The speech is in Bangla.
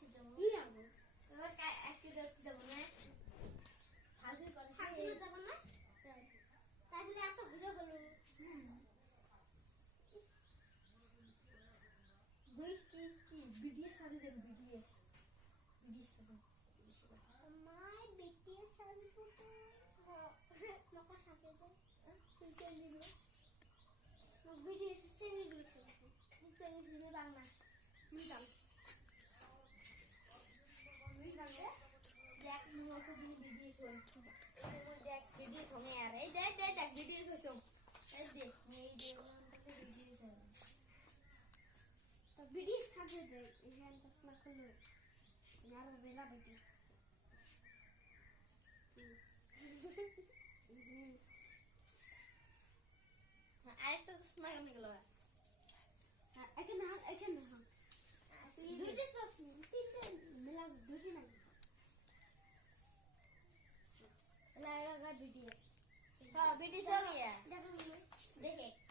কি আনবো এবার একটু যাবো না ফালতু করে ফালতু যাব না তাই বলে এত ভিড় হলো দুই কি বিডিএস সাথে দেন বিডিএস সাথে মাই বিডিএস সাথে তো নকা সাথে দেন তুই কেন দিবি বিডিএস সেমি গ্রুপ সাথে তুই কেন দিবি রান্না নিলাম দেখ মুখে দিন বিডিএস হল দেখ বিডিএস হবে यार এই দেখ বিডিএস হইছো এই দেখ এই দেখ আমাকে বিডিএস হবে तो वीडियो साझे दे इहेन तस्मा खोलो यार बेला बेटी हां आरेकटा तस्मा कम गेलो हां एके ना दुईटे तस्मा तीनटे मिला दुईटे ना लगा वीडियो हां वीडियो हो गया देखे